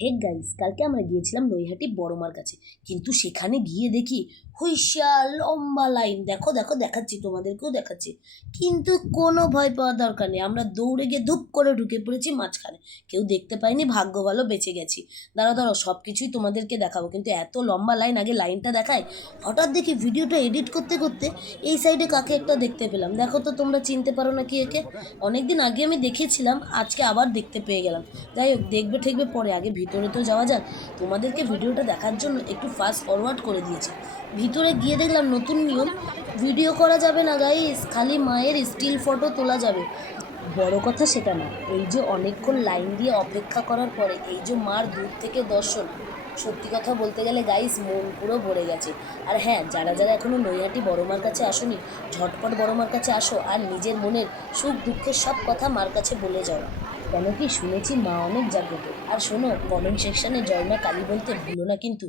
Hey guys, কালকে আমরা গিয়েছিলাম নৈহাটি বড়মার কাছে। কিন্তু সেখানে গিয়ে দেখি হুইশা লম্বা লাইন। দেখো দেখো, দেখাচ্ছি, তোমাদেরকেও দেখাচ্ছি। কিন্তু কোনো ভয় পাওয়ার দরকার নেই, আমরা দৌড়ে গিয়ে ধুপ করে ঢুকে পড়েছি মাঝখানে। কেউ দেখতে পাইনি, ভাগ্য ভালো বেঁচে গেছি। দাঁড়াও দাঁড়াও, সব কিছুই তোমাদেরকে দেখাবো, কিন্তু এত লম্বা লাইন, আগে লাইনটা দেখায়। হঠাৎ দেখি ভিডিওটা এডিট করতে করতে এই সাইডে কাকে একটা দেখতে পেলাম। দেখো তো তোমরা চিনতে পারো নাকি একে? অনেকদিন আগে আমি দেখেছিলাম, আজকে আবার দেখতে পেয়ে গেলাম। যাই হোক, দেখবে ঠেকবে পরে, আগে ভিতরে তো যাওয়া যাক। তোমাদেরকে ভিডিওটা দেখার জন্য একটু ফাস্ট ফরওয়ার্ড করে দিয়েছি। ভিতরে গিয়ে দেখলাম নতুন নিয়ম, ভিডিও করা যাবে না গাইস, খালি মায়ের স্টিল ফটো তোলা যাবে। বড় কথা সেটা না, এই যে অনেকক্ষণ লাইন দিয়ে অপেক্ষা করার পরে এই যে মার দূর থেকে দর্শন, সত্যি কথা বলতে গেলে গাইস মন পুরো ভরে গেছে। আর হ্যাঁ, যারা যারা এখনো নৈহাটি বড়মার কাছে আসোনি, ঝটপট বড়মার কাছে আসো আর নিজের মনের সুখ দুঃখের সব কথা মার কাছে বলে যাও। কেন কি শুনেছি মা অনেক জাগ্রত। আর শোনো, কমেন্ট সেকশনে জয় মা কালী বলতে ভুলো না কিন্তু।